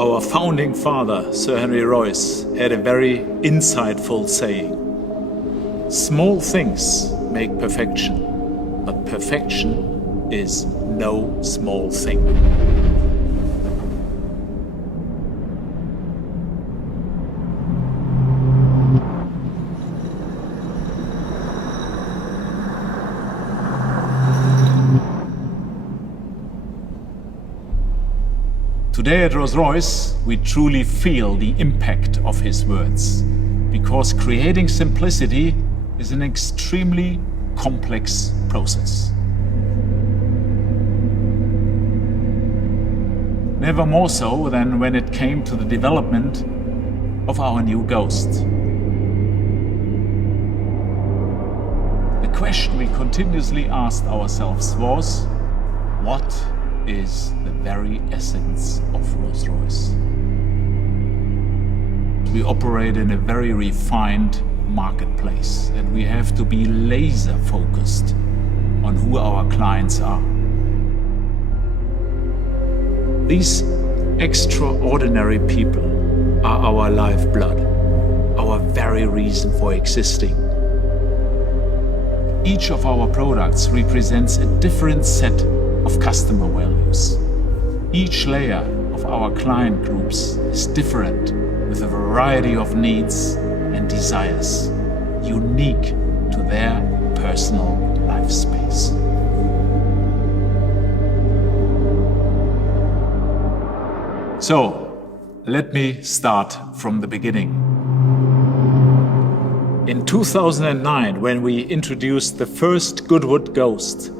Our founding father, Sir Henry Royce, had a very insightful saying. Small things make perfection, but perfection is no small thing. Today at Rolls-Royce, we truly feel the impact of his words, because creating simplicity is an extremely complex process. Never more so than when it came to the development of our new Ghost. The question we continuously asked ourselves was, what is the very essence of Rolls-Royce? We operate in a very refined marketplace, and we have to be laser focused on who our clients are. These extraordinary people are our lifeblood, our very reason for existing. Each of our products represents a different set of customer values. Each layer of our client groups is different, with a variety of needs and desires, unique to their personal life space. So, let me start from the beginning. In 2009, when we introduced the first Goodwood Ghost,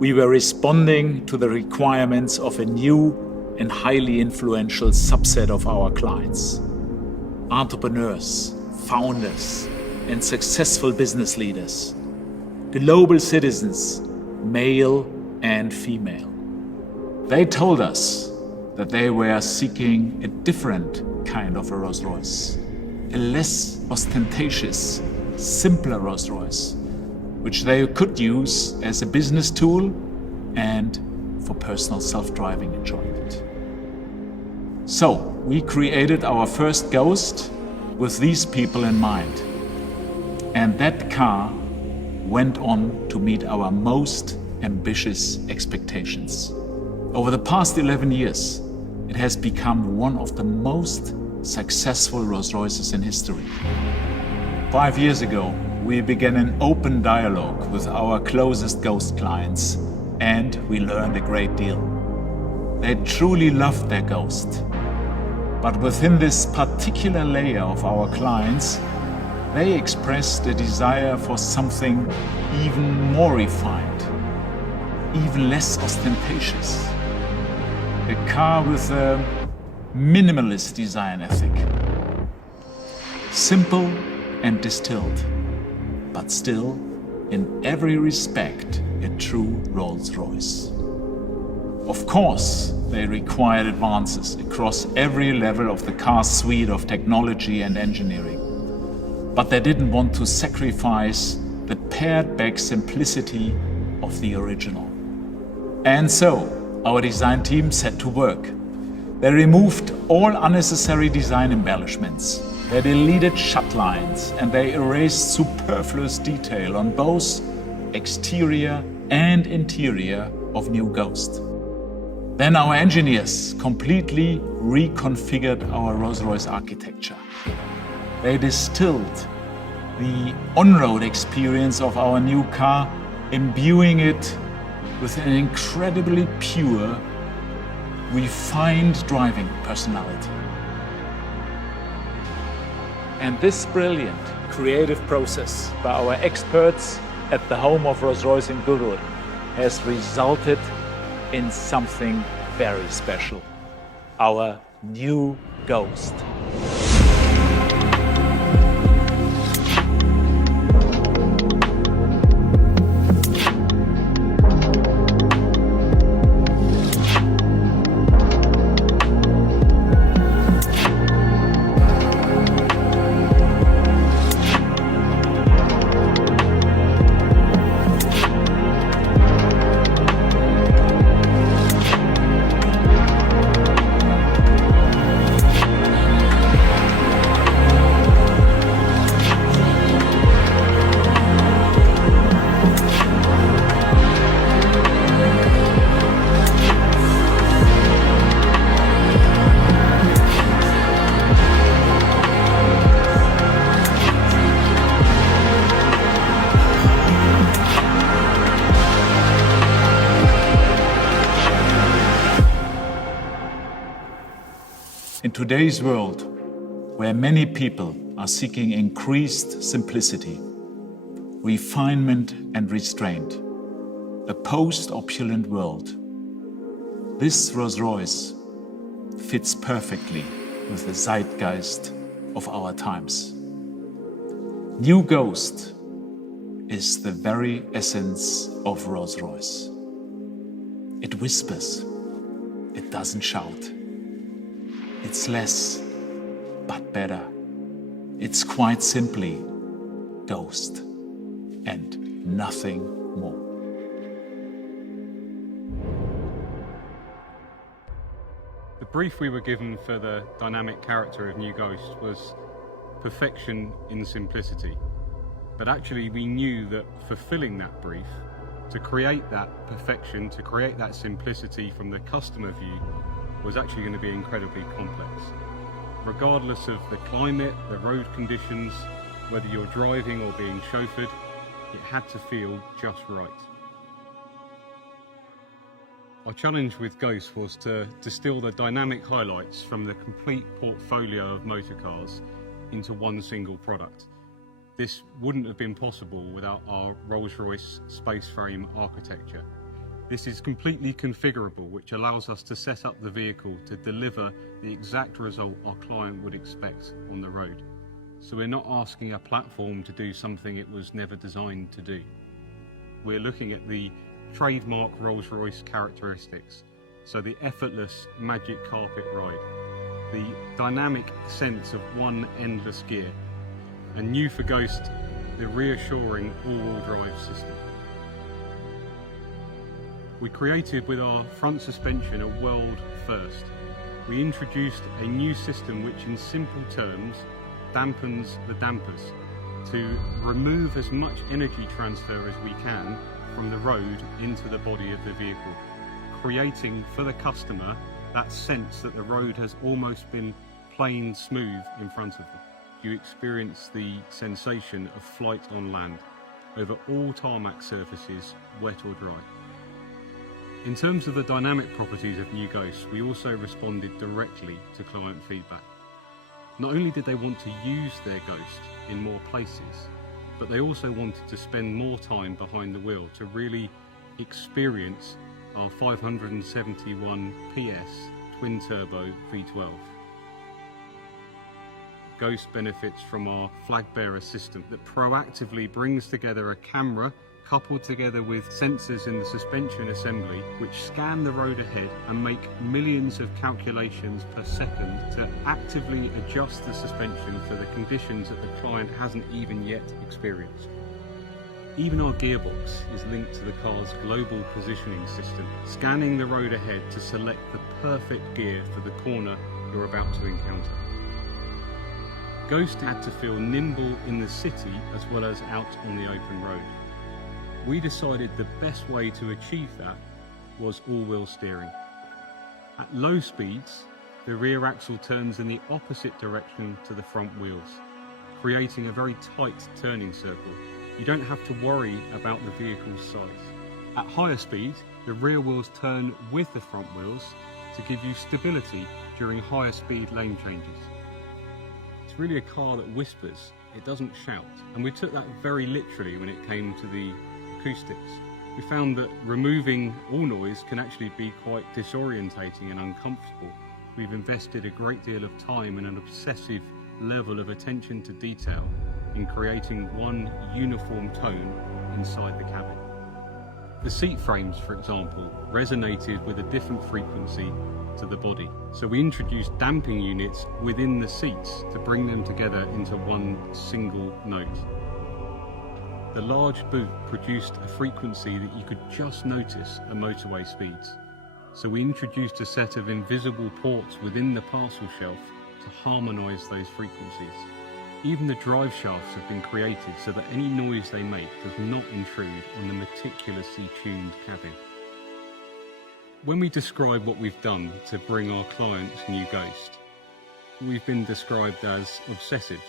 we were responding to the requirements of a new and highly influential subset of our clients. Entrepreneurs, founders, and successful business leaders. Global citizens, male and female. They told us that they were seeking a different kind of a Rolls-Royce, a less ostentatious, simpler Rolls-Royce, which they could use as a business tool and for personal self-driving enjoyment. So, we created our first Ghost with these people in mind. And that car went on to meet our most ambitious expectations. Over the past 11 years, it has become one of the most successful Rolls-Royces in history. 5 years ago, we began an open dialogue with our closest Ghost clients, and we learned a great deal. They truly loved their Ghost. But within this particular layer of our clients, they expressed a desire for something even more refined, even less ostentatious. A car with a minimalist design ethic. Simple and distilled, but still, in every respect, a true Rolls-Royce. Of course, they required advances across every level of the car's suite of technology and engineering. But they didn't want to sacrifice the pared-back simplicity of the original. And so, our design team set to work. They removed all unnecessary design embellishments. They deleted shut lines, and they erased superfluous detail on both exterior and interior of new Ghost. Then our engineers completely reconfigured our Rolls-Royce architecture. They distilled the on-road experience of our new car, imbuing it with an incredibly pure, refined driving personality. And this brilliant creative process by our experts at the home of Rolls-Royce in Goodwood has resulted in something very special. Our new Ghost. today's world, where many people are seeking increased simplicity, refinement and restraint, a post-opulent world, this Rolls-Royce fits perfectly with the zeitgeist of our times. New Ghost is the very essence of Rolls-Royce. It whispers, it doesn't shout. It's less, but better. It's quite simply Ghost and nothing more. The brief we were given for the dynamic character of New Ghost was perfection in simplicity. But actually we knew that fulfilling that brief, to create that perfection, to create that simplicity from the customer view, was actually going to be incredibly complex. Regardless of the climate, the road conditions, whether you're driving or being chauffeured, it had to feel just right. Our challenge with Ghost was to distill the dynamic highlights from the complete portfolio of motor cars into one single product. This wouldn't have been possible without our Rolls-Royce space frame architecture. This is completely configurable, which allows us to set up the vehicle to deliver the exact result our client would expect on the road. So we're not asking a platform to do something it was never designed to do. We're looking at the trademark Rolls-Royce characteristics. So the effortless magic carpet ride, the dynamic sense of one endless gear, and new for Ghost, the reassuring all-wheel drive system. We created with our front suspension a world first. We introduced a new system which in simple terms dampens the dampers to remove as much energy transfer as we can from the road into the body of the vehicle, creating for the customer that sense that the road has almost been plain smooth in front of them. You experience the sensation of flight on land over all tarmac surfaces, wet or dry. In terms of the dynamic properties of New Ghost, we also responded directly to client feedback. Not only did they want to use their Ghost in more places, but they also wanted to spend more time behind the wheel to really experience our 571 PS twin-turbo V12. Ghost benefits from our flag bearer system that proactively brings together a camera coupled together with sensors in the suspension assembly which scan the road ahead and make millions of calculations per second to actively adjust the suspension for the conditions that the client hasn't even yet experienced. Even our gearbox is linked to the car's global positioning system, scanning the road ahead to select the perfect gear for the corner you're about to encounter. Ghost had to feel nimble in the city as well as out on the open road. We decided the best way to achieve that was all-wheel steering. At low speeds, the rear axle turns in the opposite direction to the front wheels, creating a very tight turning circle. You don't have to worry about the vehicle's size. At higher speed, the rear wheels turn with the front wheels to give you stability during higher speed lane changes. It's really a car that whispers, it doesn't shout. And we took that very literally when it came to the acoustics. We found that removing all noise can actually be quite disorientating and uncomfortable. We've invested a great deal of time and an obsessive level of attention to detail in creating one uniform tone inside the cabin. The seat frames, for example, resonated with a different frequency to the body. So we introduced damping units within the seats to bring them together into one single note. The large boot produced a frequency that you could just notice at motorway speeds. So we introduced a set of invisible ports within the parcel shelf to harmonise those frequencies. Even the drive shafts have been created so that any noise they make does not intrude on the meticulously tuned cabin. When we describe what we've done to bring our clients New Ghost, we've been described as obsessives.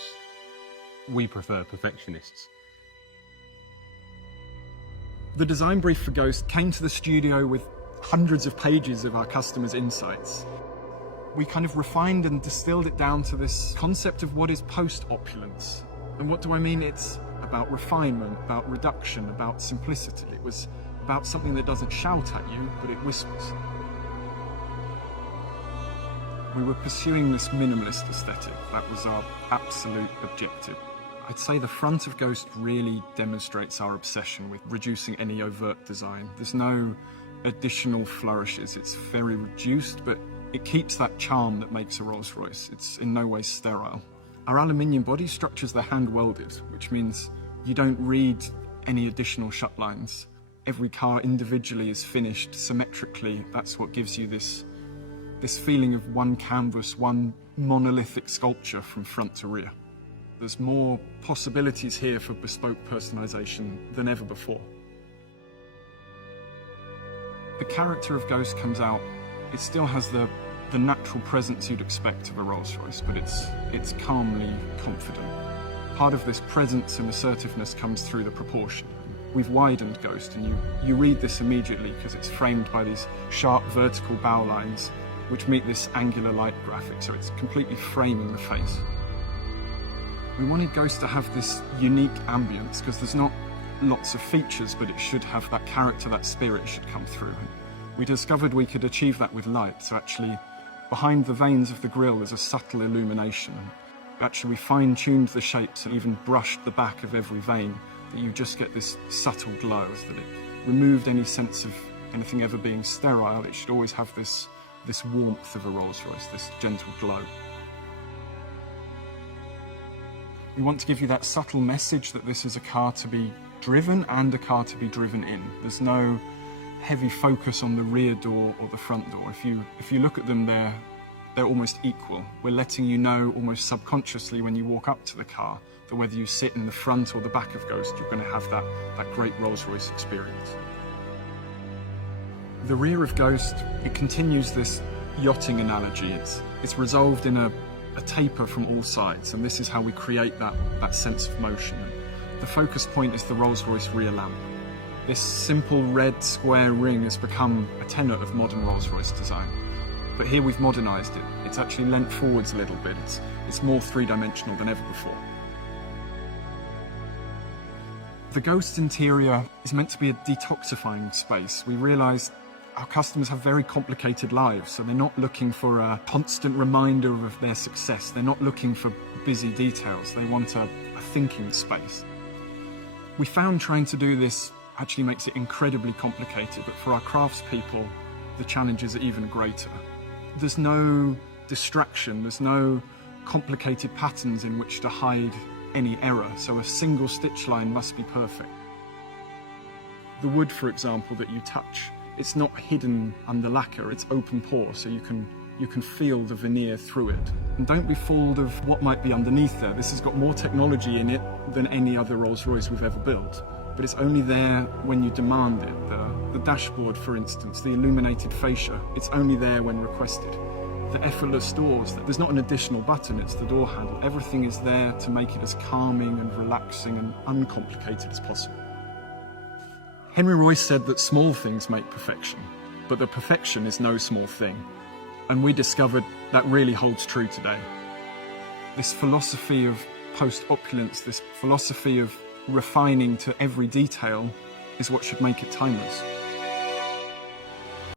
We prefer perfectionists. The design brief for Ghost came to the studio with hundreds of pages of our customers' insights. we kind of refined and distilled it down to this concept of what is post-opulence. And what do I mean? It's about refinement, about reduction, about simplicity. It was about something that doesn't shout at you, but it whispers. We were pursuing this minimalist aesthetic. That was our absolute objective. I'd say the front of Ghost really demonstrates our obsession with reducing any overt design. There's no additional flourishes. It's very reduced, but it keeps that charm that makes a Rolls-Royce. It's in no way sterile. Our aluminium body structures, they're hand-welded, which means you don't read any additional shut lines. Every car individually is finished symmetrically. That's what gives you this feeling of one canvas, one monolithic sculpture from front to rear. There's more possibilities here for bespoke personalization than ever before. The character of Ghost comes out. It still has the natural presence you'd expect of a Rolls-Royce, but it's calmly confident. Part of this presence and assertiveness comes through the proportion. We've widened Ghost, and you read this immediately because it's framed by these sharp vertical bow lines which meet this angular light graphic, so it's completely framing the face. We wanted Ghost to have this unique ambience because there's not lots of features, but it should have that character, that spirit should come through. We discovered we could achieve that with light, so actually behind the veins of the grille there's a subtle illumination. Actually we fine-tuned the shapes and even brushed the back of every vein, that you just get this subtle glow, that it removed any sense of anything ever being sterile. It should always have this warmth of a Rolls-Royce, this gentle glow. We want to give you that subtle message that this is a car to be driven and a car to be driven in. There's no heavy focus on the rear door or the front door. If you look at them, they're almost equal. We're letting you know almost subconsciously when you walk up to the car that whether you sit in the front or the back of Ghost, you're going to have that great Rolls-Royce experience. The rear of Ghost, it continues this yachting analogy. It's resolved in a taper from all sides, and this is how we create that sense of motion. The focus point is the Rolls-Royce rear lamp. This simple red square ring has become a tenet of modern Rolls-Royce design. But here we've modernised it. It's actually leant forwards a little bit. It's more three-dimensional than ever before. The Ghost interior is meant to be a detoxifying space. We realised our customers have very complicated lives, so they're not looking for a constant reminder of their success. They're not looking for busy details. They want a thinking space. We found trying to do this actually makes it incredibly complicated, but for our craftspeople, the challenges are even greater. There's no distraction, there's no complicated patterns in which to hide any error, so a single stitch line must be perfect. The wood, for example, that you touch, it's not hidden under lacquer, it's open pore, so you can feel the veneer through it. And don't be fooled of what might be underneath there. This has got more technology in it than any other Rolls-Royce we've ever built, but it's only there when you demand it. The dashboard, for instance, the illuminated fascia, it's only there when requested. The effortless doors, there's not an additional button, it's the door handle. Everything is there to make it as calming and relaxing and uncomplicated as possible. Henry Royce said that small things make perfection, but that perfection is no small thing. And we discovered that really holds true today. This philosophy of post-opulence, this philosophy of refining to every detail, is what should make it timeless.